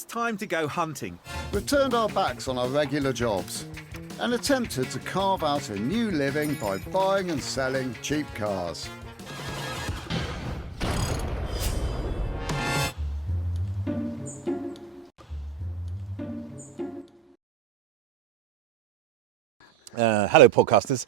It's time to go hunting. We've turned our backs on our regular jobs and attempted to carve out a new living by buying and selling cheap cars. Hello, podcasters.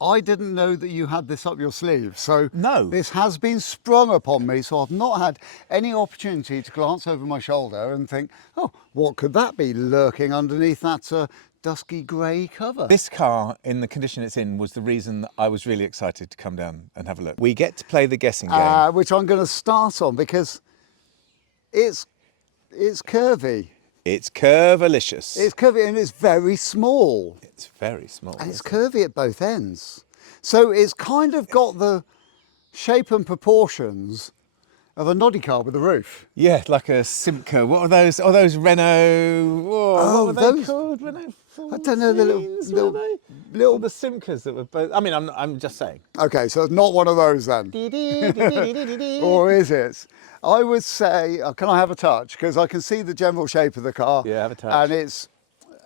I didn't know that you had this up your sleeve, so No. this has been sprung upon me, so I've not had any opportunity to glance over my shoulder and think, oh, what could that be lurking underneath that dusky grey cover? This car, in the condition it's in, was the reason that I was really excited to come down and have a look. We get to play the guessing game. Which I'm going to start on because it's curvy. It's curvilicious. It's curvy and it's very small. It's very small. And it's curvy at both ends. So it's kind of got the shape and proportions of a noddy car with a roof. Yeah, like a Simca. What are those? Oh, those Renault. What were they called? Renault. I don't know, the little the Simcas that were both. I mean, I'm just saying. Okay, so it's not one of those then. Or is it? I would say, can I have a touch? Because I can see the general shape of the car. Yeah, have a touch. And it's,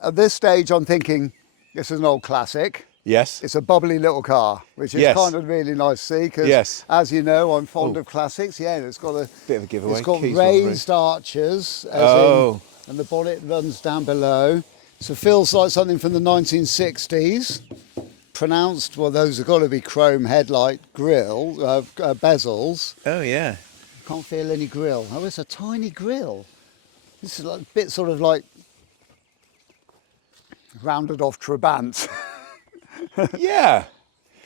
at this stage, I'm thinking, this is an old classic. Yes. It's a bubbly little car, which is kind of really nice to see. Because, as you know, I'm fond of classics. Yeah, it's got a bit of a giveaway. It's got Keys raised arches, and the bonnet runs down below. So it feels like something from the 1960s. Pronounced, well, those have got to be chrome headlight grille, bezels. Oh, yeah. Can't feel any grille. Oh, it's a tiny grille. This is like a bit sort of like rounded off Trabant. Yeah.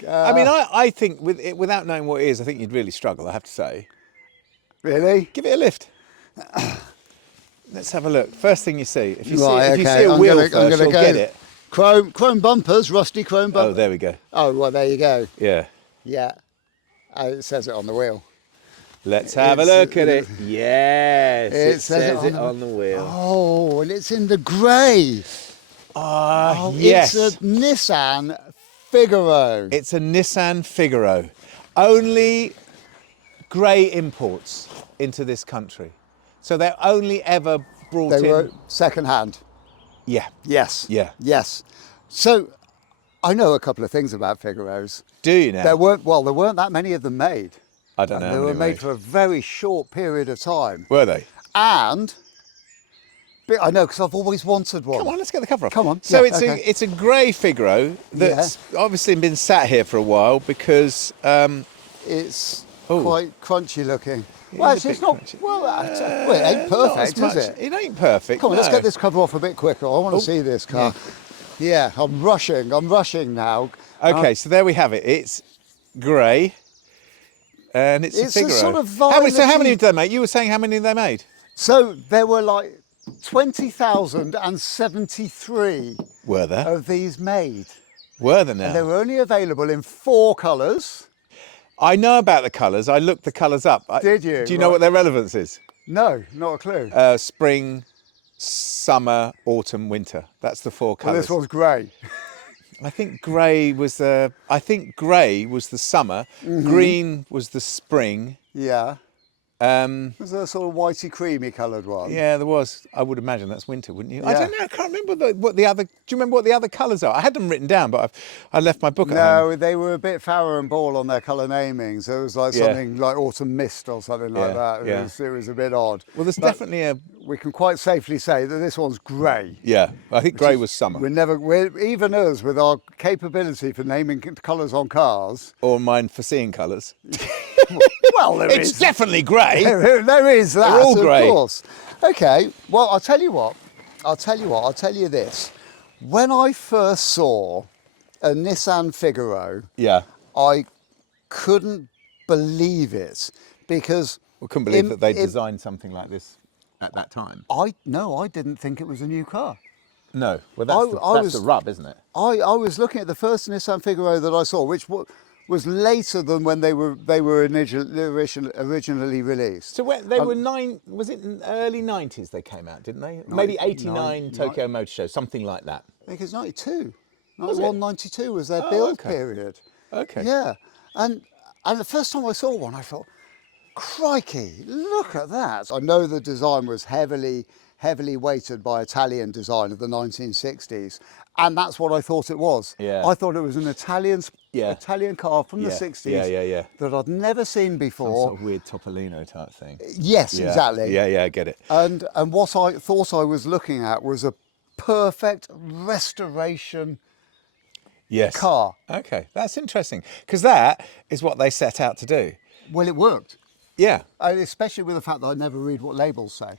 I mean, I think without knowing what it is, I think you'd really struggle, I have to say. Really? Give it a lift. Let's have a look. First thing you see. If you Right, see a wheel first, you'll get it. Chrome bumpers, rusty chrome bumpers. Oh, there we go. Oh, well, there you go. Yeah. Yeah. Oh, it says it on the wheel. Let's have a look at it. Yes, it says it on the wheel. Oh, and it's in the grey. Yes. It's a Nissan Figaro. It's a Nissan Figaro. Only grey imports into this country. So they're only ever brought in... They were second-hand. Yeah. Yes. Yeah. Yes. So I know a couple of things about Figaros. Do you now? There weren't that many of them made. I don't know. They were made for a very short period of time. Were they? And I know, because I've always wanted one. Come on, let's get the cover off. Come on. So yeah, it's a grey Figaro that's obviously been sat here for a while because it's quite crunchy looking. Well, actually, it's not. Crunchy. Well, it ain't perfect, is it? It ain't perfect. Come on, let's no. get this cover off a bit quicker. I want to see this car. Yeah, I'm rushing now. Okay, so there we have it. It's grey. And it's a Figaro. A sort of how many did they make? You were saying how many they made? So there were like 20,073 Were there? of these made. Were there now? And they were only available in 4 colours. I know about the colours. I looked the colours up. Did you? Do you know what their relevance is? No, not a clue. Spring, summer, autumn, winter. That's the 4 colours. Well, this one's grey. I think grey was the summer. Mm-hmm. Green was the spring. Yeah. Was there a sort of whitey creamy coloured one? Yeah, there was. I would imagine that's winter, wouldn't you? Yeah. I don't know. I can't remember what the other. Do you remember what the other colours are? I had them written down, but I left my book at home. No, they were a bit Farrow and Ball on their colour naming. So it was like something like Autumn Mist or something like that. It was a bit odd. Well, there's definitely a. We can quite safely say that this one's grey. Yeah, I think grey was summer. Even us, with our capability for naming colours on cars. Or mine for seeing colours. Well, it's definitely grey. There is that. They're all grey. Of course. Okay. Well, I'll tell you what. I'll tell you this. When I first saw a Nissan Figaro, I couldn't believe it because I couldn't believe that they designed something like this at that time. I didn't think it was a new car. No. Well, that's the rub, isn't it? I was looking at the first Nissan Figaro that I saw, which was later than when they were originally released. So when they were was it in early 90s they came out, didn't they? Maybe 89 Tokyo Motor Show, something like that. I think it's 92. 91, 92 was their build period. Okay. Yeah. And the first time I saw one, I thought, crikey, look at that. I know the design was heavily heavily weighted by Italian design of the 1960s. And that's what I thought it was. Yeah. I thought it was an Yeah. Italian car from the Yeah. 60s Yeah. that I'd never seen Some before. sort of weird Topolino type thing. Yes, Yeah. exactly. Yeah, I get it. And what I thought I was looking at was a perfect restoration Yes. car. Okay, that's interesting, because that is what they set out to do. Well, it worked. Yeah. And especially with the fact that I never read what labels say.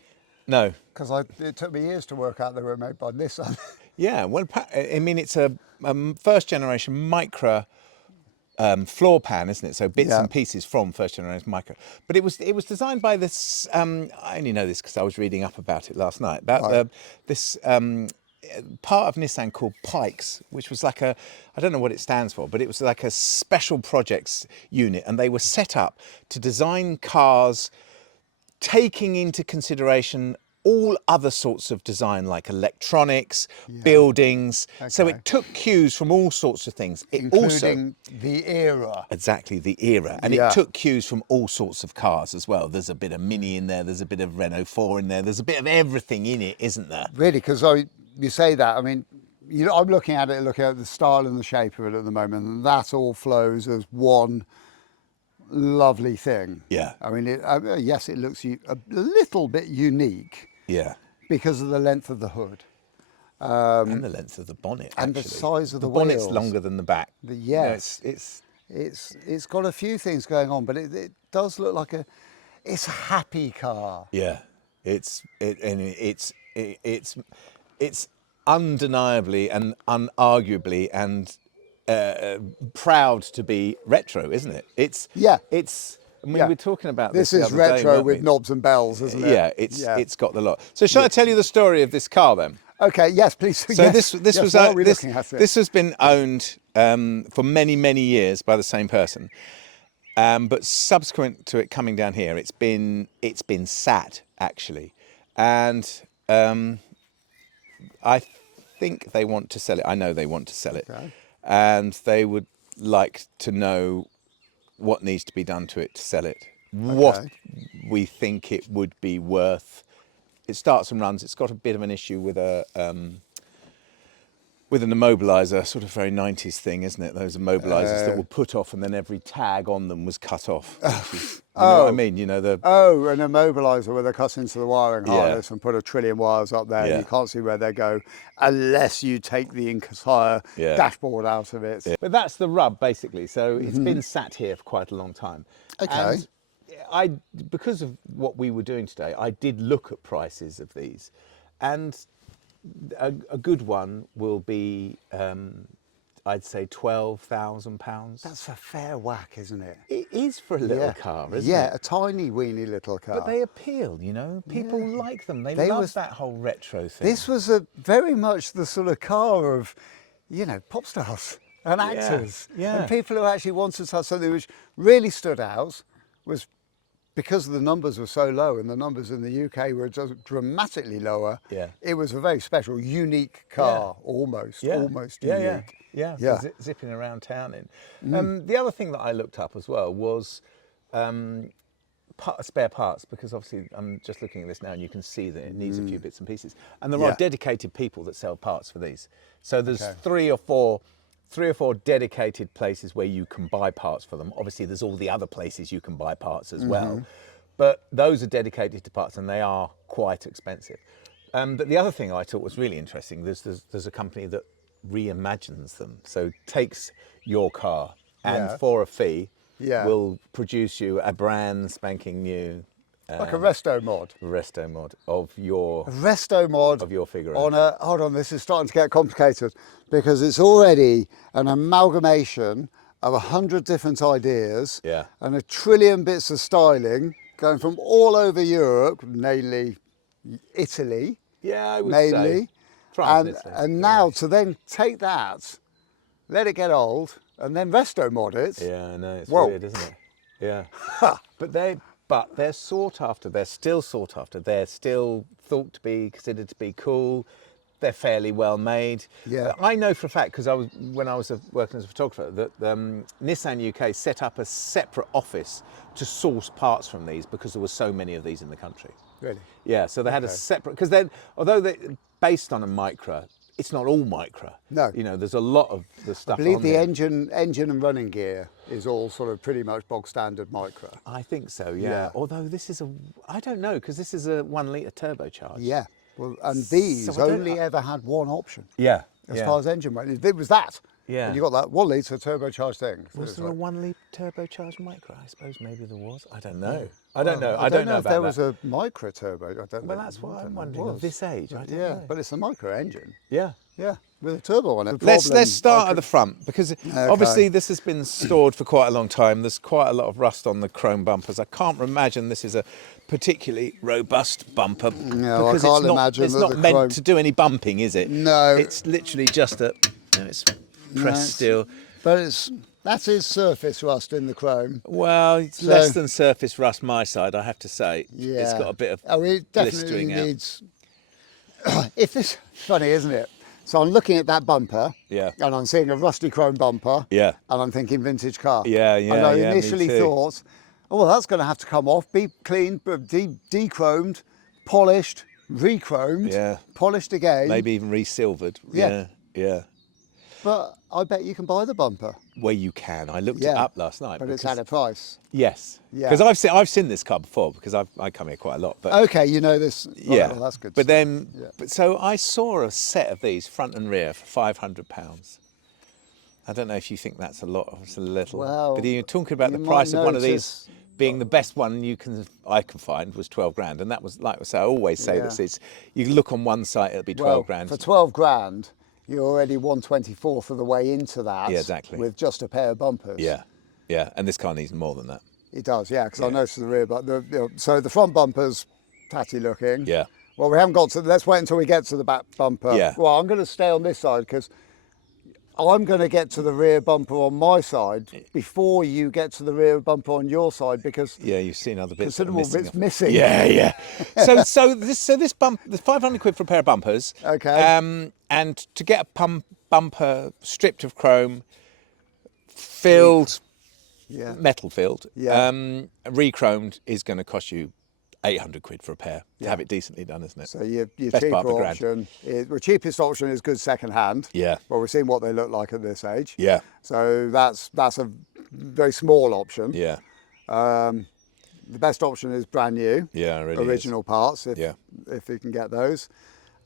No. Because it took me years to work out they were made by Nissan. Yeah. Well, I mean, it's a first generation micro floor pan, isn't it? So bits Yeah. and pieces from first generation micro. But it was designed by this. I only know this because I was reading up about it last night. About this part of Nissan called Pikes, which was like I don't know what it stands for, but it was like a special projects unit, and they were set up to design cars taking into consideration all other sorts of design, like electronics, buildings. So Okay. it took cues from all sorts of things. It Including the era. Exactly, the era. And Yeah. it took cues from all sorts of cars as well. There's a bit of Mini in there, there's a bit of Renault 4 in there, there's a bit of everything in it, isn't there? Really, because you say that, I mean, I'm looking at the style and the shape of it at the moment, and that all flows as one lovely thing. Yeah. I mean, yes, it looks a little bit unique Yeah. because of the length of the hood. And the length of the bonnet, and the actually. size of the bonnet's wheels. longer than the back. Yes. You know, It's got a few things going on, but it does look like it's a happy car. yeah. It's undeniably and unarguably and proud to be retro, isn't it? Yeah. I mean, we're talking about This the is other day, retro weren't with we? knobs and bells, isn't it? Yeah, it's got the lot. So shall I tell you the story of this car then? Okay, yes, please. So yes. this was why are we looking at it? this has been owned for many years by the same person, but subsequent to it coming down here, it's been sat actually, and I think they want to sell it. I know they want to sell it, Okay. and they would like to know what needs to be done to it to sell it. What we think it would be worth. It starts and runs. It's got a bit of an issue with with an immobiliser, sort of very 90s thing, isn't it? Those immobilisers that were put off and then every tag on them was cut off. You know what I mean? You know, an immobiliser where they cut into the wiring harness and put a trillion wires up there. And you can't see where they go unless you take the entire dashboard out of it. Yeah. But that's the rub, basically. So it's been sat here for quite a long time. Okay. And because of what we were doing today, I did look at prices of these, and a good one will be, I'd say, £12,000. That's a fair whack, isn't it? It is for a little car, isn't it? Yeah, a tiny weeny little car. But they appeal, you know. People like them. They love that whole retro thing. This was very much the sort of car of, pop stars and actors. Yeah. And people who actually wanted to have something which really stood out was because the numbers were so low and the numbers in the UK were just dramatically lower. Yeah. It was a very special, unique car, almost unique. Yeah. Zipping around town in. The other thing that I looked up as well was spare parts, because obviously I'm just looking at this now and you can see that it needs a few bits and pieces. And there are dedicated people that sell parts for these. So there's three or four dedicated places where you can buy parts for them. Obviously, there's all the other places you can buy parts as well. But those are dedicated to parts and they are quite expensive. But the other thing I thought was really interesting, there's a company that reimagines them. So takes your car and for a fee will produce you a brand spanking new... like a resto mod. Of your... A resto mod of your Figaro. Hold on, this is starting to get complicated because it's already an amalgamation of 100 different ideas and a trillion bits of styling going from all over Europe, namely Italy. Yeah, I would mainly. say. France, and now to then take that, let it get old, and then resto mod it. Yeah, I know, it's weird, isn't it? Yeah. But they're sought after. They're still sought after. They're still thought to be considered to be cool. They're fairly well made. Yeah. I know for a fact, because when I was working as a photographer, that Nissan UK set up a separate office to source parts from these because there were so many of these in the country. Really? Yeah, so they had a separate, because then, although they're based on a Micra, it's not all Micra. No. You know, there's a lot of the I stuff believe on the there. engine and running gear is all sort of pretty much bog standard Micra. I think so, yeah. Yeah. Although this is I don't know, because this is a 1 litre turbocharged. Yeah. Well, and these So only ever had one option. Yeah. As far as engine went, it was that. Yeah. And you got that 1 litre turbocharged thing. So Was it's there a like- 1 litre turbocharged Micra? I suppose maybe there was. I don't know. I don't know. I don't know if about there that. was a Micra turbo. I don't know. Well, that's what I I'm don't know wondering what it at was. this age. I don't Yeah, know. but it's a Micra engine. Yeah. Yeah, with a turbo on it. Let's start at the front, because obviously this has been stored for quite a long time. There's quite a lot of rust on the chrome bumpers. I can't imagine this is a particularly robust bumper, No, I because can't it's not, imagine it's that not the meant chrome- to do any bumping, is it? No. It's literally just it's pressed steel. But that is surface rust in the chrome. Well, it's less than surface rust my side, I have to say. Yeah. It's got a bit of It definitely blistering out. needs. If this funny, isn't it? So I'm looking at that bumper. Yeah. And I'm seeing a rusty chrome bumper. Yeah. And I'm thinking vintage car. Yeah, And I me initially too. thought, oh, well, that's going to have to come off, be cleaned, de-chromed, polished, re-chromed, Yeah. polished again. Maybe even re-silvered. Yeah. Yeah. But I bet you can buy the bumper. Well, you can. I looked it Yeah. up last night. But it's because- at a price. Yes. Yeah. Because I've seen this car before, because I come here quite a lot. But Okay, you know this. Right, yeah, well, that's good. But stuff. then, Yeah. so I saw a set of these front and rear for £500. I don't know if you think that's a lot or it's a little. Well, but you're talking about the you price might of one of notice- these being the best one I can find was 12 grand, and that was, like I say, I always say Yeah. this. It's, you look on one site, it'll be 12 grand. For 12 grand, you're already 1/24th of the way into that. Yeah, exactly. With just a pair of bumpers. Yeah, and this car needs more than that. It does, yeah, because I noticed the rear, but so the front bumper's tatty looking. Yeah. Well, we haven't got to. Let's wait until we get to the back bumper. Yeah. Well, I'm going to stay on this side because I'm going to get to the rear bumper on my side before you get to the rear bumper on your side, because Yeah, you've seen other bits. that are considerable bits missing. Yeah. so this bump, there's 500 quid for a pair of bumpers. Okay. And to get a bumper stripped of chrome, filled, Yeah. metal filled, Yeah. re-chromed is going to cost you 800 quid for a pair to have it decently done, isn't it? So your Best cheaper part of a grand. option, the cheapest option is good second hand. Yeah. Well, we've seen what they look like at this age. Yeah. So that's a very small option. Yeah. The best option is brand new. Yeah, it really is. Original parts, if Yeah. you can get those.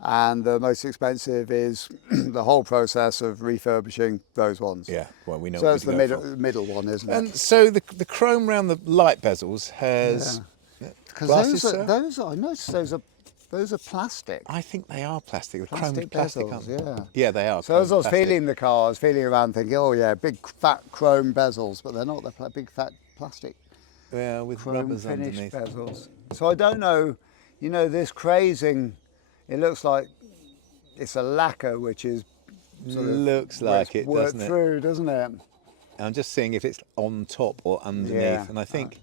And the most expensive is the whole process of refurbishing those ones. Yeah. Well, we know. So what that's we the can go for. middle one, isn't it? And so the chrome around the light bezels has Because glasses, those, sir? those are, I noticed those are plastic. I think they are plastic. The Plastic chromed plastic, bezels, aren't they? yeah. Yeah, they are. So as I was chromed plastic. feeling the car, I was feeling around thinking, oh yeah, big fat chrome bezels, but they're not. They're big fat plastic Yeah, with chrome rubbers finished underneath. bezels. So I don't know, this crazing, it looks like it's a lacquer which is sort of Looks like it, worked doesn't it? through, doesn't it? I'm just seeing if it's on top or underneath, Yeah. and I think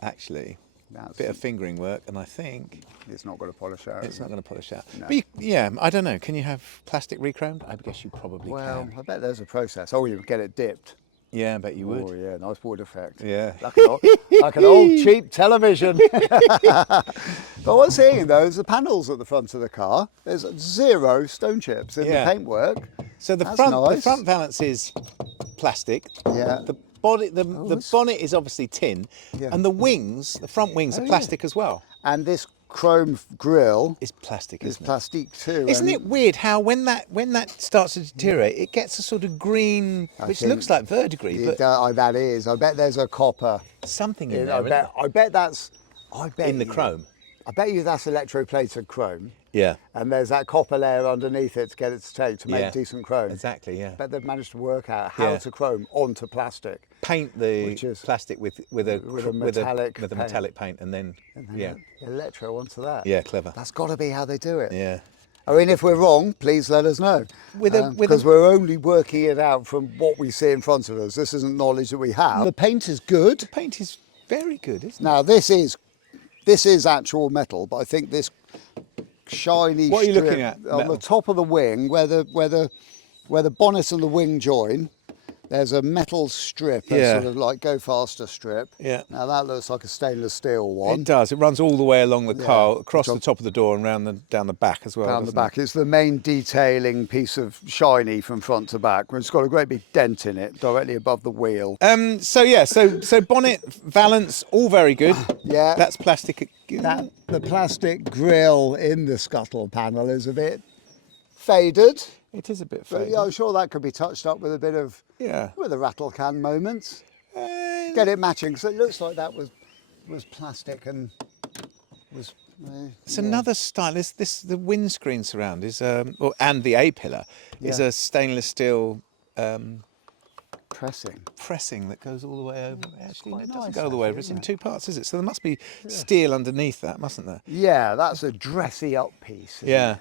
actually a That's, bit of fingering work, and I think it's not going to polish out. it's is not it? going to polish out. No. But yeah, I don't know. Can you have plastic re-chromed? I guess you probably Well, can. I bet there's a process. Oh, you get it dipped. Yeah, I bet you would. Oh yeah, nice wood effect. Yeah. Like an old cheap television. But what's seeing though is the panels at the front of the car. There's 0 stone chips in Yeah. the paintwork. So the That's front nice. valance is plastic. Yeah. The body, the it's- bonnet is obviously tin, Yeah. and the wings, the front wings, Oh, are yeah. plastic as well. And this chrome grille It's plastic, is isn't it? plastic too. Isn't and it weird how when that starts to deteriorate, it gets a sort of green, which think looks like verdigris, but that is. I bet there's a copper. something in In, there, I isn't bet. I bet that's. I bet in the you- chrome. I bet you that's electroplated chrome, Yeah, and there's that copper layer underneath it to get it to take to make Yeah. decent chrome. exactly. Yeah, I bet they've managed to work out how Yeah. to chrome onto plastic. paint the Which is- plastic with a with a metallic paint. paint. paint, and then yeah, Electro onto that. yeah, clever. That's got to be how they do it. Yeah, I mean, if we're wrong, please let us know. With a- Because we're only working it out from what we see in front of us. This isn't knowledge that we have. The paint is good. paint is very good, isn't it? Now this is actual metal, but I think this shiny What are you looking strip at? on Metal? the top of the wing, where the bonnet and the wing join, There's a metal strip, a sort of like go faster strip. Yeah. Now that looks like a stainless steel one. It does. It runs all the way along the car, across Top, the top of the door and down the back as well. Down the back. It's the main detailing piece of shiny from front to back. It's got a great big dent in it, directly above the wheel. So bonnet, valance, all very good. Yeah. That's plastic. The plastic grille in the scuttle panel is a bit faded. It is a bit faded. But yeah, I'm sure that could be touched up with a bit of, with a rattle can moment. Get it matching, so it looks like that was plastic and was. It's another style. The windscreen surround is, and the A pillar is a stainless steel pressing that goes all the way over. Actually, it doesn't go all the way over. It's in two parts, is it? So there must be steel underneath that, mustn't there? Yeah, that's a dressy up piece. Isn't it?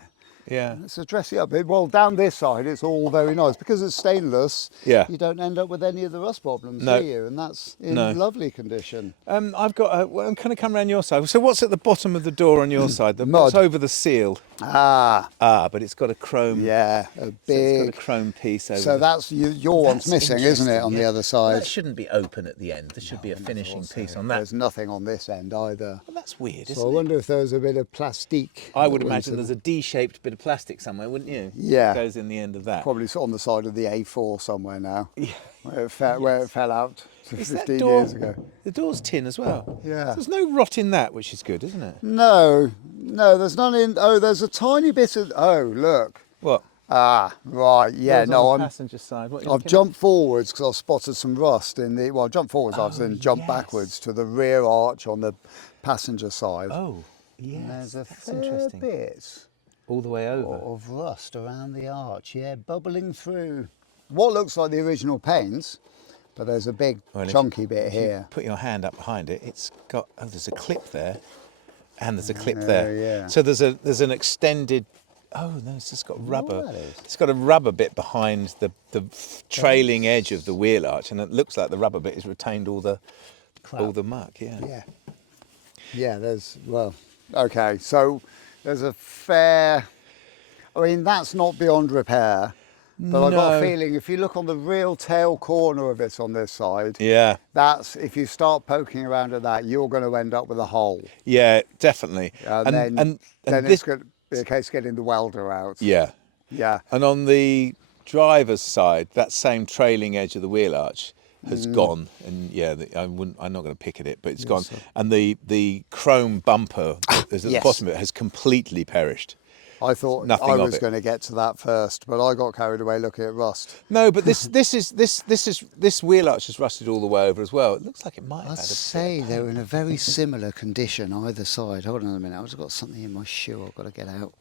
Yeah. It's a dressy up. Well, down this side, it's all very nice because it's stainless. Yeah. You don't end up with any of the rust problems, do you? And that's in lovely condition. I've got. I'm kind of come around your side. So what's at the bottom of the door on your side? What's over the seal? But it's got a chrome. Yeah, a big. So it's got a chrome piece over. So that's your one's missing, isn't it, on the other side? Well, that shouldn't be open at the end. There should be a finishing piece on that. There's nothing on this end either. Well, that's weird, isn't it? So I wonder if there's a bit of plastique. I would imagine there's a D-shaped bit of plastic somewhere, wouldn't you? Yeah. That goes in the end of that. Probably on the side of the A4 somewhere now. Yeah. Where it fell out 15 door, years ago. The door's tin as well. Yeah. So there's no rot in that, which is good, isn't it? No, there's none in. Oh, there's a tiny bit of. Oh, look. What? Right. Yeah. No, on the passenger side. I've jumped forwards because I've spotted some rust in the. Well, I jumped forwards. I've then jumped backwards to the rear arch on the passenger side. Oh, yes. And there's a that's interesting. bit all the way over of rust around the arch. Yeah, bubbling through what looks like the original paints, but there's a big chunky bit here. Put your hand up behind it. It's got. Oh, there's a clip there, and there's a clip there. Yeah. So there's an extended. Oh no, it's just got rubber. It's got a rubber bit behind the trailing edge of the wheel arch, and it looks like the rubber bit has retained all the muck. Yeah. Yeah. Okay. So there's a fair. I mean, that's not beyond repair. But I've got a feeling if you look on the real tail corner of it on this side, that's if you start poking around at that, you're going to end up with a hole. Yeah, definitely. And then it's going to be a case of getting the welder out. Yeah. Yeah. And on the driver's side, that same trailing edge of the wheel arch has gone, and I'm not going to pick at it, but it's gone. And the chrome bumper that's at the bottom of it has completely perished. I thought I was going to get to that first, but I got carried away looking at rust. No, but this wheel arch has rusted all the way over as well. It looks like it might have had a say they're in a very similar condition either side. Hold on a minute, I've got something in my shoe I've got to get out.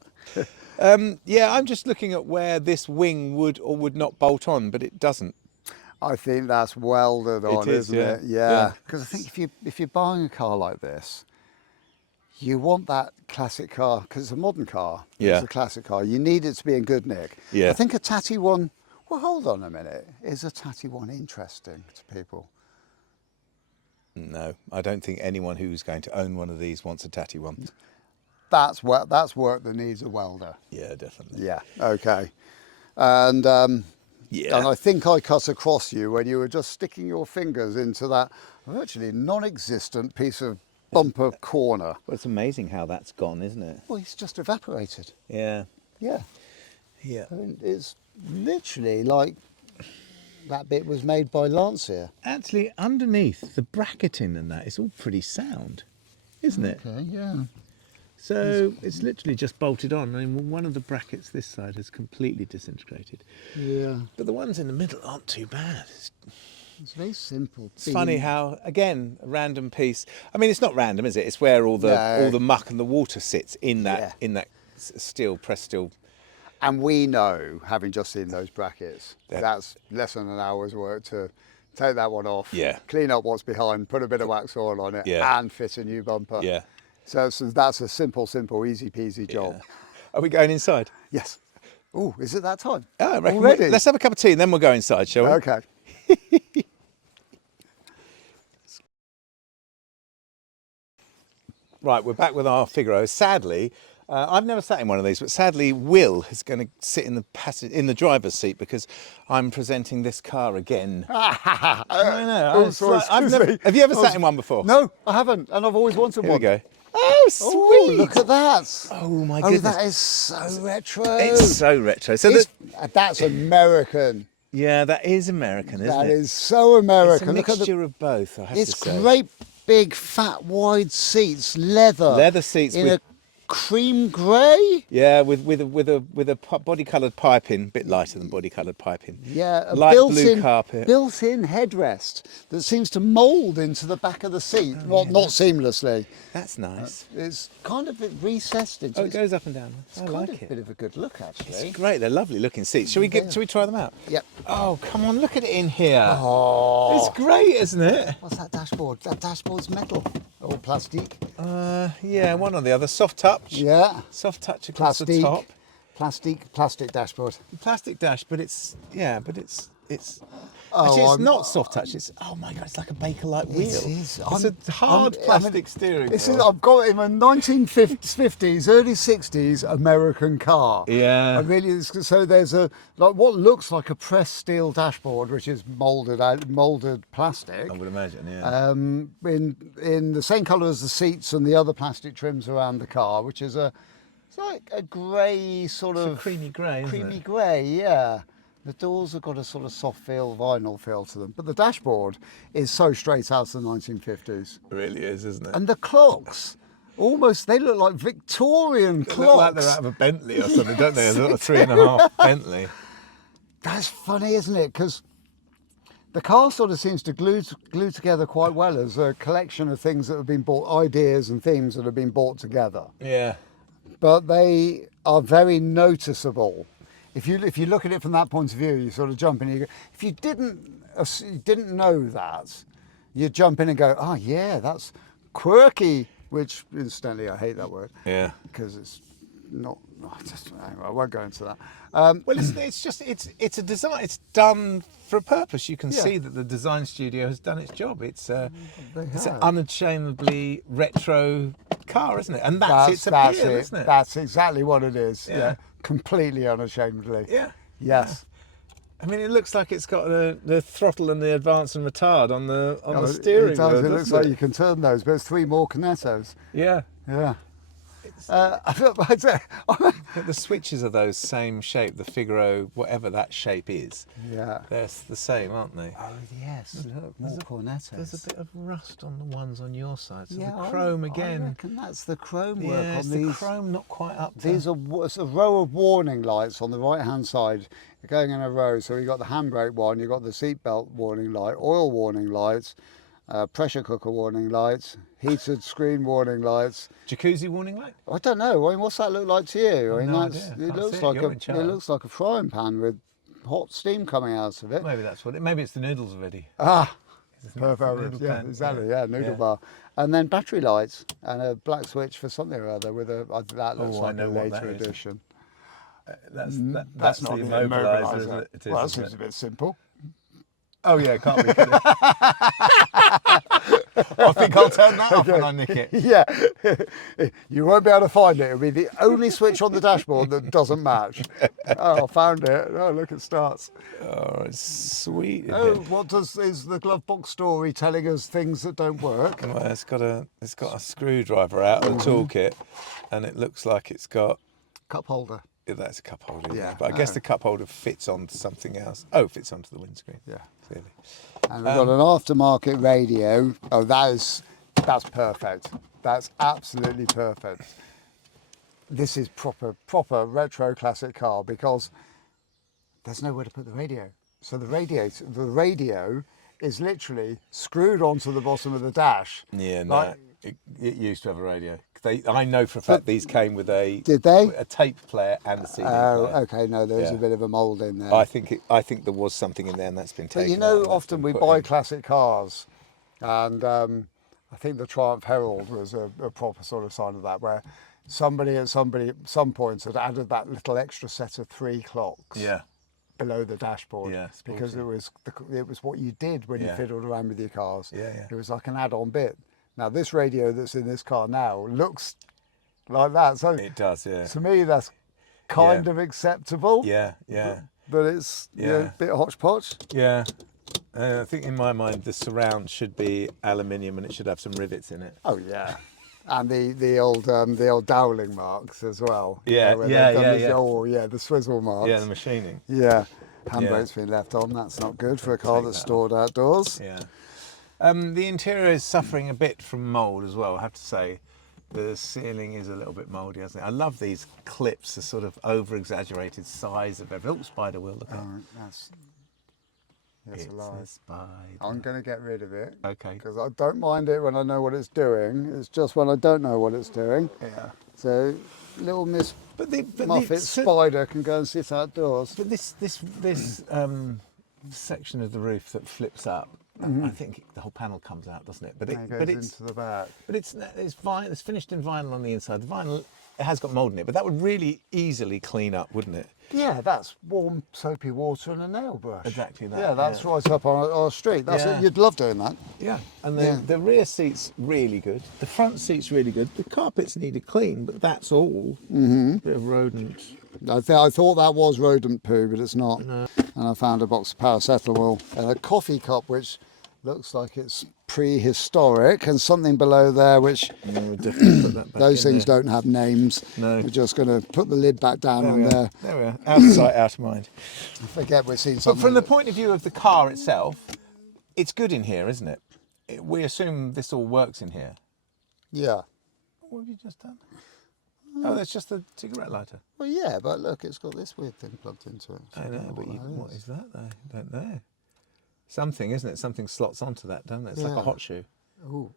I'm just looking at where this wing would or would not bolt on, but it doesn't. I think that's welded on, isn't it? Yeah. Because I think if you're buying a car like this, you want that classic car, because it's a modern car. Yeah. It's a classic car. You need it to be in good nick. Yeah. I think a tatty one, well, hold on a minute. Is a tatty one interesting to people? No, I don't think anyone who's going to own one of these wants a tatty one. That's work that needs a welder. Yeah, definitely. Yeah, okay. And and I think I cut across you when you were just sticking your fingers into that virtually non-existent piece of bumper corner. Well, it's amazing how that's gone, isn't it? Well, it's just evaporated. Yeah. Yeah. Yeah. I mean, it's literally like that bit was made by Lancia. Actually, underneath the bracketing and that, it's all pretty sound, isn't it? Okay, yeah. So it's literally just bolted on. I mean, one of the brackets this side has completely disintegrated. Yeah. But the ones in the middle aren't too bad. It's very simple. It's funny how, again, a random piece. I mean, it's not random, is it? It's where all the muck and the water sits in that steel, pressed steel. And we know, having just seen those brackets, that's less than an hour's work to take that one off, clean up what's behind, put a bit of wax oil on it, and fit a new bumper. Yeah. So that's a simple, easy peasy job. Yeah. Are we going inside? Yes. Oh, is it that time? Oh, I reckon already? Let's have a cup of tea and then we'll go inside, shall we? Okay. Right, we're back with our Figaro. Sadly, I've never sat in one of these, but sadly Will is going to sit in the driver's seat because I'm presenting this car again. I know. Have you ever sat in one before? No, I haven't, and I've always wanted one. Here we go. Oh, sweet! Oh, look at that! Oh my goodness! Oh, that is so retro. It's so retro. So that's American. Yeah, that is American, isn't it? That is so American. It's a mixture of both, I have to say. It's great, big, fat, wide seats, leather seats in a cream grey. Yeah, with a body-coloured piping, a bit lighter than body-coloured piping. Yeah, a light blue carpet. Built-in headrest that seems to mould into the back of the seat, not seamlessly. That's nice. It's kind of recessed into. It goes up and down. It's kind of a bit of a good look, actually. It's great. They're lovely looking seats. Shall we try them out? Yep. Oh, come on, look at it in here. Oh, it's great, isn't it? What's that dashboard? That dashboard's metal or plastic? Yeah, one or the other. Soft touch. Yeah. Soft touch across the top. Plastic dashboard. Plastic dash, but it's actually, it's not soft touch. It's, oh my God, it's like a Bakelite wheel. It is. It's a hard plastic steering wheel. I've got it in a 1950s, early 60s American car. Yeah. So there's what looks like a pressed steel dashboard, which is molded plastic. I would imagine, yeah. In the same colour as the seats and the other plastic trims around the car, which is it's like a grey sort of creamy grey. Creamy grey, yeah. The doors have got a sort of soft vinyl feel to them. But the dashboard is so straight out of the 1950s. It really is, isn't it? And the clocks, they look like Victorian clocks. They look like they're out of a Bentley or something, don't they? A little 3.5 Bentley. That's funny, isn't it? Because the car sort of seems to glue together quite well as a collection of things that have been bought, ideas and themes that have been brought together. Yeah. But they are very noticeable. If you look at it from that point of view, you sort of jump in and you go, if you didn't know that, you'd jump in and go, oh yeah, that's quirky, which incidentally I hate that word. Yeah. Because it's not, I won't go into that. Well, it's a design, it's done for a purpose. You can see that the design studio has done its job. It's an unashamedly retro car, isn't it? And that's its appeal, isn't it? That's exactly what it is. Yeah. Completely unashamedly. Yeah. Yes. Yeah. I mean, it looks like it's got the throttle and the advance and retard on the steering wheel. It looks like you can turn those, but it's 3 more Cornettos. Yeah. Yeah. The switches are those same shape, the Figaro, whatever that shape is. Yeah. They're the same, aren't they? Oh, yes. Look, more Cornettos. There's a bit of rust on the ones on your side. So the chrome again. I reckon that's the chrome work on the these. Chrome not quite up to... These are a row of warning lights on the right-hand side. You're going in a row, so you've got the handbrake one, you've got the seatbelt warning light, oil warning lights, pressure cooker warning lights, heated screen warning lights. Jacuzzi warning light? I don't know. I mean, what's that look like to you? I mean, no it looks like a frying pan with hot steam coming out of it. Maybe that's what maybe it's the noodles already. Perfect. Yeah, exactly. Yeah, noodle bar. And then battery lights and a black switch for something or other with that looks like a later edition. That's not the the immobiliser, isn't it? Well, that seems a bit simple. Oh yeah, can't be. I think I'll turn that off when I nick it. Yeah, you won't be able to find it. It'll be the only switch on the dashboard that doesn't match. Oh, I found it. Oh, look, it starts. Oh, it's sweet. Oh, is the glove box story telling us things that don't work? Well, it's got a screwdriver out of the toolkit, and it looks like it's got cup holder. Yeah, that's a cup holder. Yeah, but I guess the cup holder fits onto something else. Oh, it fits onto the windscreen. Yeah, clearly. And we've got an aftermarket radio. Oh, that's perfect. That's absolutely perfect. This is proper retro classic car because there's nowhere to put the radio. So the radio is literally screwed onto the bottom of the dash. Yeah, no, it used to have a radio. I know for a fact these came with a tape player and a CD player. Oh, okay. No, there's a bit of a mould in there. I think there was something in there, and that's been taken. But you know, often we buy classic cars, and I think the Triumph Herald was a proper sort of sign of that, where somebody at some point had added that little extra set of 3 clocks. Yeah. Below the dashboard, because it was what you did when you fiddled around with your cars. Yeah, yeah. It was like an add-on bit. Now this radio that's in this car now looks like that. So it does, yeah. to me, that's kind of acceptable. Yeah, yeah. But it's a bit hodgepodge. Yeah. I think in my mind the surround should be aluminium and it should have some rivets in it. Oh yeah, and the old dowling marks as well. Yeah, Oh yeah, the swizzle marks. Yeah, the machining. Yeah, handbrake's been left on. That's not good for a car that's stored outdoors. Yeah. The interior is suffering a bit from mould as well, I have to say. The ceiling is a little bit mouldy, hasn't it? I love these clips, the sort of over-exaggerated size of everything. Oh, spider wheel, look at That's it's a lie. a spider. I'm going to get rid of it. Okay. Because I don't mind it when I know what it's doing. It's just when I don't know what it's doing. Yeah. So, little Miss Muffet spider can go and sit outdoors. But this section of the roof that flips up, I think the whole panel comes out, doesn't it? But it goes into the back. But it's finished in vinyl on the inside. The vinyl, it has got mould in it, but that would really easily clean up, wouldn't it? Yeah, that's warm soapy water and a nail brush. Exactly that. Yeah, that's right up on our street. That's it. You'd love doing that. Yeah, and the rear seat's really good. The front seat's really good. The carpets needed clean, but that's all. Bit of rodent. I thought that was rodent poo, but it's not. No. And I found a box of paracetamol and a coffee cup, which looks like it's prehistoric, and something below there which we'll definitely put that back those things don't have names. No. We're just going to put the lid back down on there. There we are. Out of sight, out of mind. I forget we've seen something. But from the point of view of the car itself, it's good in here, isn't it? We assume this all works in here. Yeah. What have you just done? Oh, that's just a cigarette lighter. Well, yeah, but look, it's got this weird thing plugged into it. I know, but what is that though? I don't know. Something, isn't it? Something slots onto that, doesn't it? It's like a hot shoe. Ooh.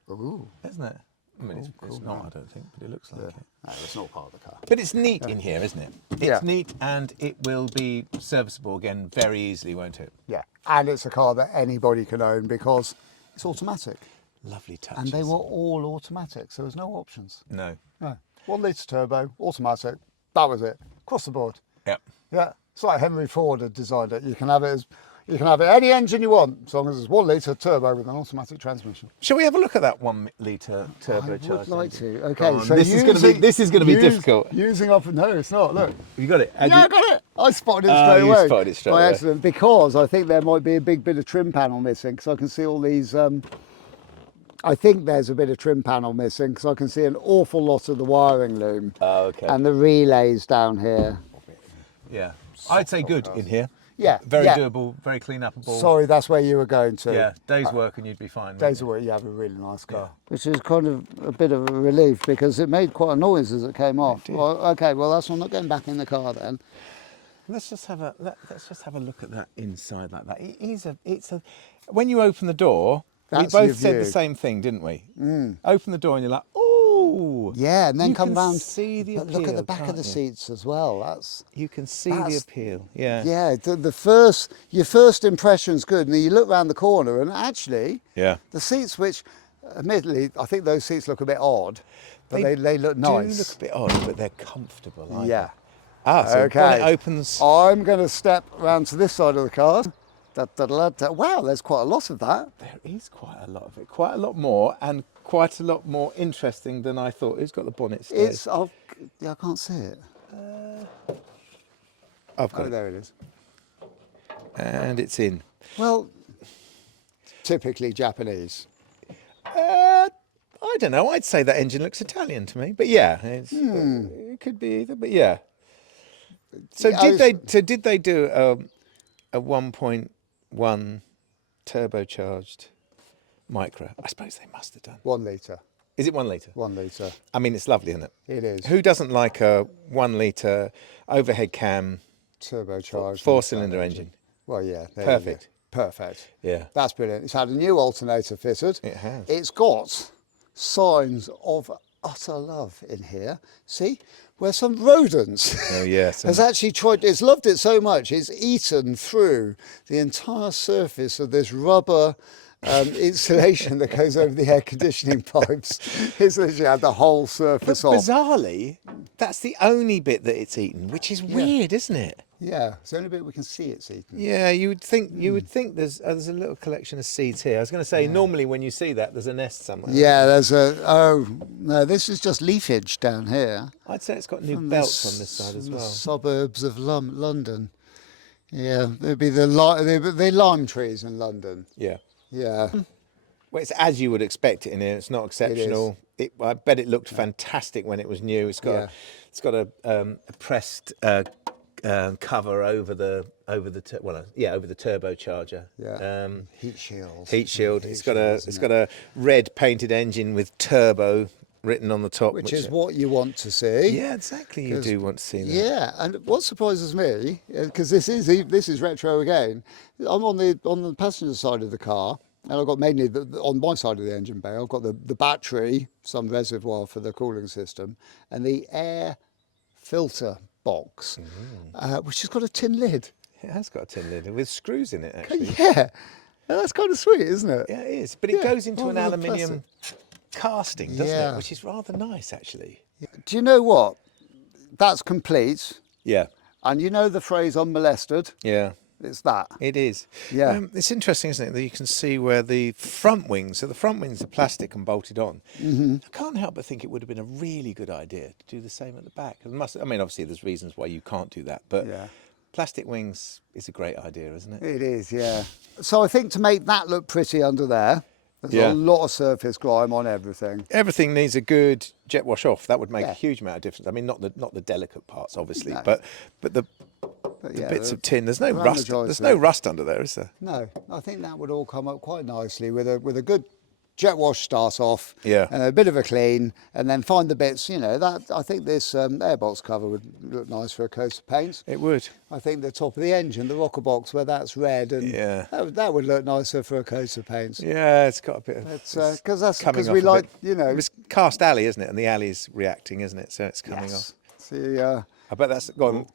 Isn't it? I mean, it's not, I don't think, but it looks like it. No, it's not part of the car. But it's neat in here, isn't it? It's neat, and it will be serviceable again very easily, won't it? Yeah, and it's a car that anybody can own because it's automatic. Lovely touch. And they were all automatic, so there's no options. No. No. 1 litre turbo, automatic. That was it. Across the board. Yep. Yeah. It's like Henry Ford had designed it. You can have any engine you want, as long as it's 1 litre turbo with an automatic transmission. Shall we have a look at that 1 litre turbocharged? I would like to. Okay, so this is going to be difficult. Using up, no, it's not. Look, you got it. I got it. I spotted it straight away. You spotted it straight by away. accident, because I think there might be a big bit of trim panel missing, because I can see all these. I think there's a bit of trim panel missing because I can see an awful lot of the wiring loom. Oh, okay. And the relays down here. Yeah, I'd say good in here. Yeah. Very doable, very clean upable. Sorry, that's where you were going to. Yeah, day's work and you'd be fine. Days of work, you have a really nice car. Yeah. Which is kind of a bit of a relief because it made quite a noise as it came off. Well, okay, well that's not getting back in the car then. Let's just have a look at that inside like that. It's a when you open the door. That's we both said the same thing, didn't we? Open the door and you're like, oh! Yeah, and then come round. See the appeal, look at the back of the seats as well. You can see the appeal. Yeah. Yeah. Your first impression's good, and then you look round the corner, and actually, the seats, which, admittedly, I think those seats look a bit odd, but they look nice. They look a bit odd, but they're comfortable. Yeah. So when it opens. I'm going to step round to this side of the car. Wow, there's quite a lot of that. There is quite a lot of it, quite a lot more, and quite a lot more interesting than I thought. Who's got the bonnet stay? I can't see it. I've got it. There it is. And it's in. Well, typically Japanese. I don't know. I'd say that engine looks Italian to me, but yeah, it could be either. But yeah. So did they do a 1.1 turbocharged micro? I suppose they must have done. 1 litre. Is it 1 litre? 1 litre. I mean, it's lovely, isn't it? It is. Who doesn't like a 1 litre overhead cam turbocharged 4-cylinder engine? Well, yeah. Perfect. Perfect. Yeah. That's brilliant. It's had a new alternator fitted. It has. It's got signs of utter love in here. See? Where some rodents has actually tried, it's loved it so much, it's eaten through the entire surface of this rubber insulation that goes over the air conditioning pipes. It's literally had the whole surface off. Bizarrely, that's the only bit that it's eaten, which is weird, isn't it? Yeah, it's the only bit we can see it's eaten. Yeah, you would think there's a little collection of seeds here. I was going to say normally when you see that there's a nest somewhere. Yeah, no, this is just leafage down here. I'd say it's got new belts on this side as well. The suburbs of London. Yeah, there'd be the lime trees in London. Yeah. Yeah. Well, it's as you would expect it in here. It's not exceptional. I bet it looked fantastic when it was new. It's got a pressed cover over the turbocharger. Yeah. Heat shield. It's got a red painted engine with turbo written on the top, which is what you want to see. Yeah, exactly. You do want to see that. Yeah, and what surprises me, because this is retro again. I'm on the passenger side of the car, and I've got mainly on my side of the engine bay. I've got the battery, some reservoir for the cooling system, and the air filter box, which has got a tin lid. It has got a tin lid with screws in it, actually. Yeah, that's kind of sweet, isn't it? Yeah, it is. But it goes into an aluminium casting, doesn't it? Which is rather nice, actually. Do you know what? That's complete. Yeah. And you know the phrase unmolested? Yeah. It's that. It is. Yeah. It's interesting, isn't it, that you can see where the front wings are plastic and bolted on. Mm-hmm. I can't help but think it would have been a really good idea to do the same at the back. Obviously there's reasons why you can't do that, but plastic wings is a great idea, isn't it? It is, yeah. So I think to make that look pretty under there, there's a lot of surface grime on everything. Everything needs a good jet wash off. That would make a huge amount of difference. I mean, not the delicate parts, obviously, but the bits of tin. There's no rust. There's no rust under there, is there? No, I think that would all come up quite nicely with a good jet wash start off, and a bit of a clean, and then find the bits. That I think this airbox cover would look nice for a coat of paint. It would. I think the top of the engine, the rocker box where that's red, and that would look nicer for a coat of paint. Yeah, it's got a bit of. Because we like, It's cast alley, isn't it? And the alley's reacting, isn't it? So it's coming off. See, I bet that's go on.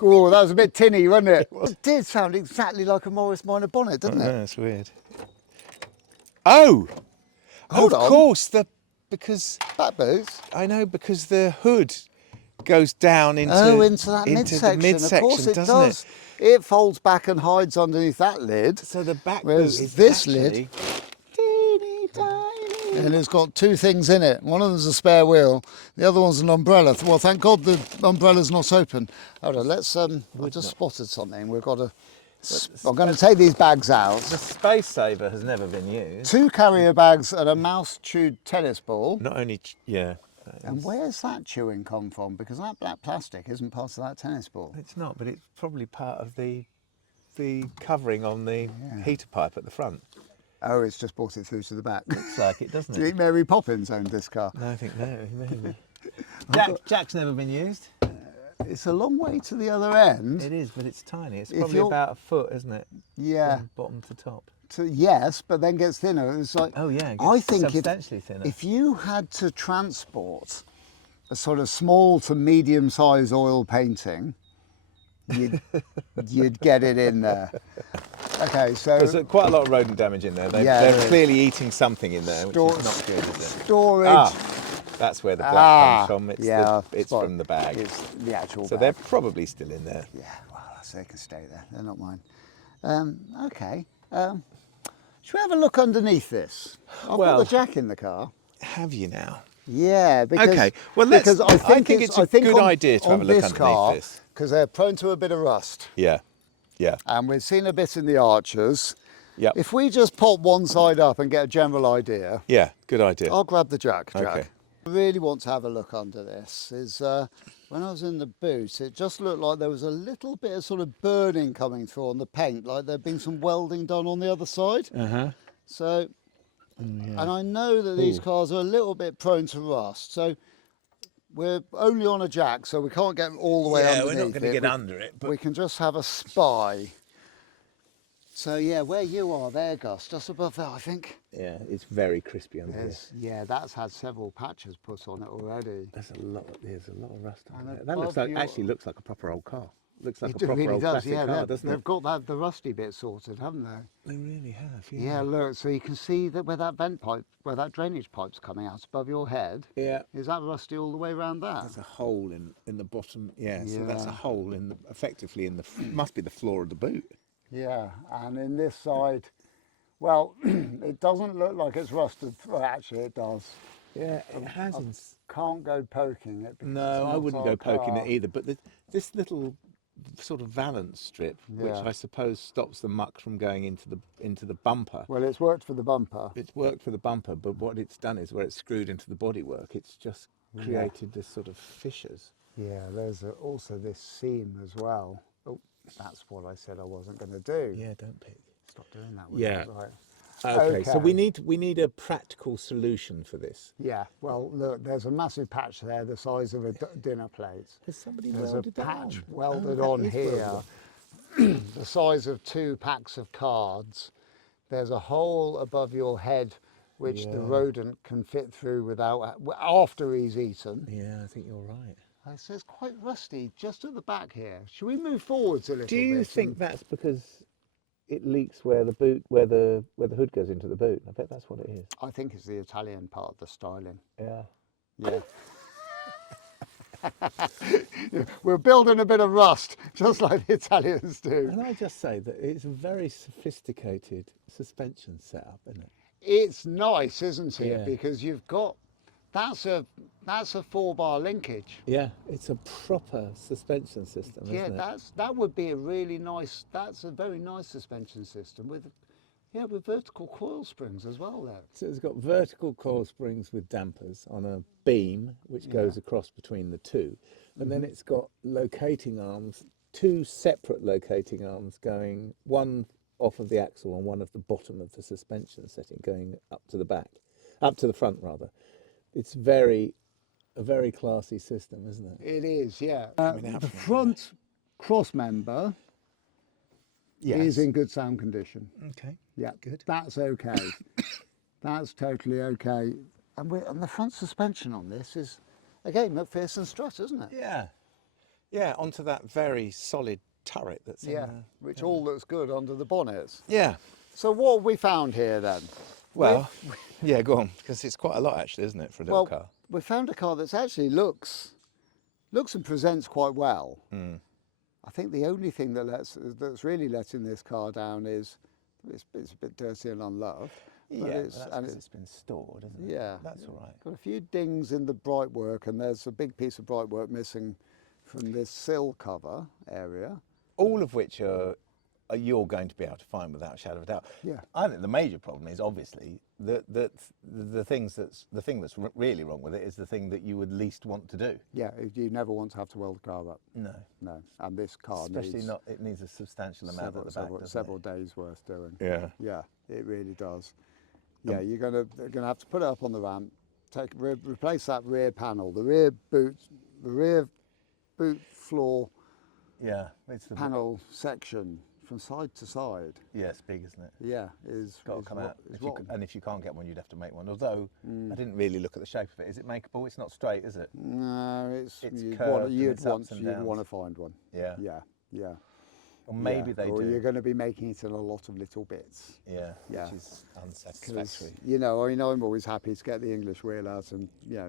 Oh, that was a bit tinny, wasn't it? It did sound exactly like a Morris Minor bonnet, didn't it? That's weird. Oh, Hold on. Of course, because back boots. I know, because the hood goes down into that midsection. Of course it doesn't does. It folds back and hides underneath that lid. So the back boot whereas is this actually lid, teeny tiny, and it's got two things in it. One of them's a spare wheel. The other one's an umbrella. Well, thank God the umbrella's not open. Hold on, let's. I've just spotted something. We've got to. I'm going to take these bags out. The Space Saver has never been used. 2 carrier bags and a mouse-chewed tennis ball. Not only, And where's that chewing come from? Because that black plastic isn't part of that tennis ball. It's not, but it's probably part of the covering on the heater pipe at the front. Oh, it's just brought it through to the back. Looks like it, doesn't it? Do you think Mary Poppins owned this car? No, I think no. Jack's never been used. It's a long way to the other end. It is, but it's tiny. It's probably about a foot, isn't it? Yeah. From bottom to top. Yes, but then gets thinner. It's like, I think substantially thinner. If you had to transport a sort of small to medium size oil painting, you'd get it in there. Okay, so there's quite a lot of rodent damage in there. They're clearly eating something in there, which is not good, is it? Storage. That's where the black comes from. It's from the bag. It's the actual bag. So they're probably still in there. Yeah, well, they can stay there. They're not mine. Okay. Should we have a look underneath this? I've got the jack in the car. Have you now? Yeah, because, okay. Well, I think it's a good idea to have a look underneath this. Because they're prone to a bit of rust. Yeah, yeah. And we've seen a bit in the archers. Yeah. If we just pop one side up and get a general idea. Yeah, good idea. I'll grab the jack. Okay. I really want to have a look under this. When I was in the boot, it just looked like there was a little bit of sort of burning coming through on the paint, like there'd been some welding done on the other side. So, and I know that these cars are a little bit prone to rust. So we're only on a jack, so we can't get all the way underneath. Yeah, we're not going to get under it. But we can just have a spy. So yeah, where you are there, Gus, just above that, I think. Yeah, it's very crispy under here. Yeah, that's had several patches put on it already. There's a lot of rust on it. That actually looks like a proper old car. looks like It a proper really old does, classic yeah. car, doesn't They've it? got the rusty bit sorted, haven't they? They really have, Yeah, look, so you can see that where that drainage pipe's coming out above your head, Yeah. is that rusty all the way around there? There's a hole in the bottom. Yeah, so that's a Yeah. hole effectively in the must be the floor of the boot. Yeah, and in this side, well, it doesn't look like it's rusted. Well, actually, it does. Yeah, it has. Can't go poking it because it's No, I not wouldn't our go poking car. it either. But this little sort of valance strip, which Yeah. I suppose stops the muck from going into the bumper. Well, it's worked for the bumper. It's worked for the bumper, but what it's done is where it's screwed into the bodywork, it's just created this sort of fissures. Yeah, there's also this seam as well. Oh, that's what I said I wasn't going to do. Yeah, don't pick. Stop doing that. Yeah. Right. Okay, so we need a practical solution for this. Yeah, well, look, there's a massive patch there the size of a dinner plate. Has somebody There's welded a that patch on? welded Oh, on that is here, welded. the size of 2 packs of cards. There's a hole above your head which the rodent can fit through without after he's eaten. Yeah, I think you're right. It says quite rusty just at the back here. Should we move forwards a little bit? Do you think that's because it leaks where the hood goes into the boot? I bet that's what it is. I think it's the Italian part of the styling. Yeah. Yeah. We're building a bit of rust, just like the Italians do. And I just say that it's a very sophisticated suspension setup, isn't it? It's nice, isn't it? Yeah. Because you've got that's a 4-bar linkage. Yeah, it's a proper suspension system, isn't it? That would be a really nice. That's a very nice suspension system with vertical coil springs as well there. So it's got vertical coil springs with dampers on a beam which goes across between the two, and then it's got locating arms, 2 separate locating arms going, one off of the axle and one of the bottom of the suspension setting going up to the front rather. It's a very classy system, isn't it? It is, yeah. The front cross member is in good sound condition. Okay. Yeah, Good. That's okay. That's totally okay. And the front suspension on this is, again, McPherson strut, isn't it? Yeah. Yeah, onto that very solid turret that's in there. Which all looks good under the bonnets. Yeah. So what have we found here then? Well, yeah, go on, because it's quite a lot actually, isn't it, for a little car? We found a car that's actually looks and presents quite well. I think the only thing that's really letting this car down is it's a bit dirty and unloved. Yeah, it's been stored, isn't it? Yeah, that's all right. Got a few dings in the brightwork, and there's a big piece of brightwork missing from this sill cover area. All of which are you're going to be able to find without a shadow of a doubt. Yeah. I think the major problem is obviously the thing that's really wrong with it is the thing that you would least want to do. Yeah, you never want to have to weld the car up. No. No, and this car it needs a substantial amount at the back, doesn't several it? days worth doing. Yeah. Yeah, it really does. Yeah, you're gonna have to put it up on the ramp, replace that rear panel, the rear boot floor Yeah, it's the panel section from side to side. Yeah, it's big, isn't it? Yeah, is Got to come out. rotten. And if you can't get one, you'd have to make one. Although I didn't really look at the shape of it. Is it makeable? It's not straight, is it? No, curved and you'd it's ups and downs. want to find one. Yeah. Yeah. Or maybe they or do. you're going to be making it in a lot of little bits. Yeah. Yeah. Which is unsatisfactory. I'm always happy to get the English wheel out and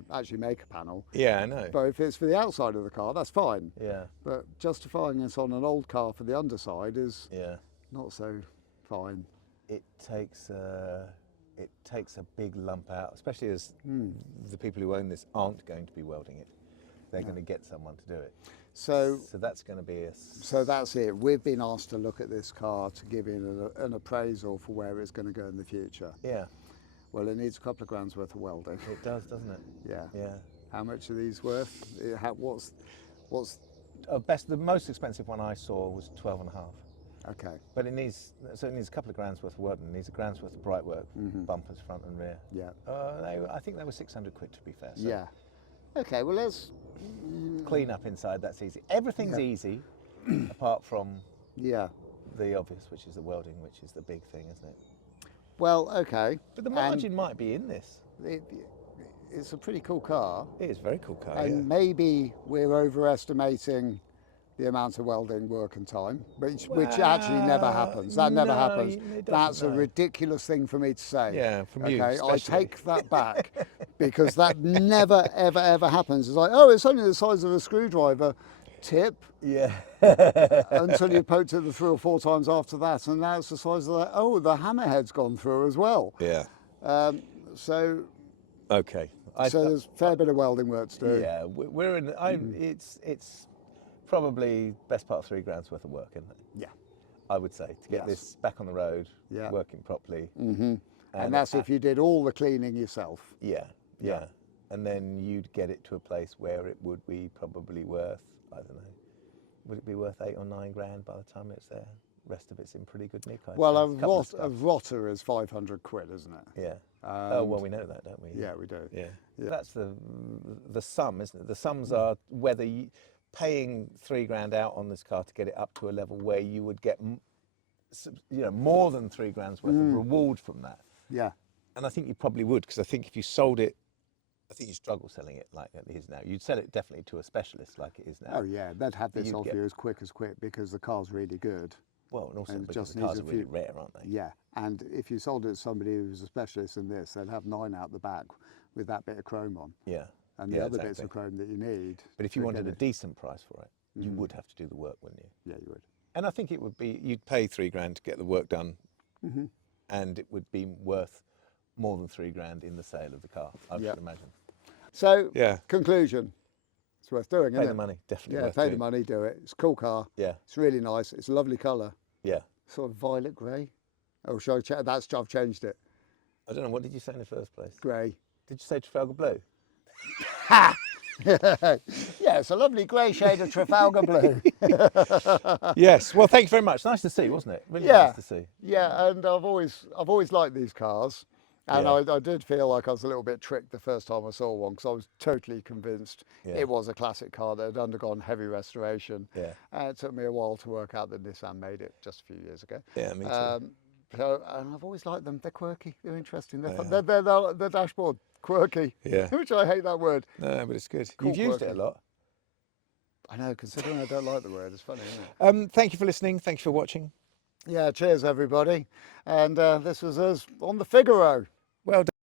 actually make a panel. Yeah, I know. But if it's for the outside of the car, that's fine. Yeah. But justifying it on an old car for the underside is not so fine. It takes a big lump out, especially as the people who own this aren't going to be welding it. They're going to get someone to do it. So that's going to be So that's it. We've been asked to look at this car to give it an appraisal for where it's going to go in the future. Yeah. Well, it needs a couple of grand's worth of welding. It does, doesn't it? Yeah. Yeah. How much are these worth? What's the most expensive one I saw was 12.5. Okay. But it needs a couple of grand's worth of welding. It needs a grand's worth of bright work, bumpers front and rear. Yeah. I think they were 600 quid to be fair. So Yeah. Okay. Well, let's clean up inside. That's easy. Everything's easy, apart from the obvious, which is the welding, which is the big thing, isn't it? Well, okay. But the margin might be in this. It's a pretty cool car. It is a very cool car. And maybe we're overestimating the amount of welding work and time, which actually never happens. That never happens. That's a ridiculous thing for me to say. Yeah, from you especially. I take that back because that never, ever, ever happens. It's like, oh, it's only the size of a screwdriver. Tip. Yeah. Until you poked it 3 or 4 times after that, and now it's the size of that. Oh, the hammerhead's gone through as well. Yeah. So. Okay. So there's a fair bit of welding work to do. Yeah, we're in. It's probably best part of £3,000 worth of work, isn't it? Yeah. I would say to get this back on the road, working properly. Mm-hmm. And that's if you did all the cleaning yourself. Yeah. And then you'd get it to a place where it would be probably worth, I don't know, would it be worth 8 or 9 grand by the time it's there? Rest of it's in pretty good nick. Well, a rotter is 500 quid, isn't it? Yeah. Oh well, we know that, don't we? Yeah, we do. Yeah. That's the sum, isn't it? The sums are whether you paying £3,000 out on this car to get it up to a level where you would get, more than £3,000 worth of reward from that. Yeah. And I think you probably would, because I think if you sold it, I think you struggle selling it like it is now. You'd sell it definitely to a specialist like it is now. Oh yeah, they'd have this off you as quick because the car's really good. Well, and also and because the cars are really rare, aren't they? Yeah, and if you sold it to somebody who's a specialist in this, they'd have 9 out the back with that bit of chrome on. Yeah. And the other bits of chrome that you need. But if you wanted a decent price for it, you would have to do the work, wouldn't you? Yeah, you would. And I think it would be, you'd pay £3,000 to get the work done, and it would be worth more than £3,000 in the sale of the car, I should imagine. So, conclusion. It's worth doing, isn't it? Pay the money, definitely worth pay doing. the money, do it. It's a cool car. Yeah. It's really nice. It's a lovely colour. Yeah. Sort of violet grey. Oh, shall I check? I've changed it. I don't know, what did you say in the first place? Grey. Did you say Trafalgar Blue? Ha! Yeah, it's a lovely grey shade of Trafalgar Blue. Yes. Well, thank you very much. Nice to see, wasn't it? Really nice to see. Yeah, and I've always liked these cars. And I did feel like I was a little bit tricked the first time I saw one, because I was totally convinced it was a classic car that had undergone heavy restoration. Yeah. And it took me a while to work out that Nissan made it just a few years ago. Yeah, me too. And I've always liked them. They're quirky. They're interesting. They're dashboard quirky. Yeah. Which I hate that word. No, but it's good. Cool, You've used it a lot. I know, considering I don't like the word. It's funny, isn't it? Thank you for listening. Thank you for watching. Yeah, cheers everybody. And this was us on the Figaro. Well done.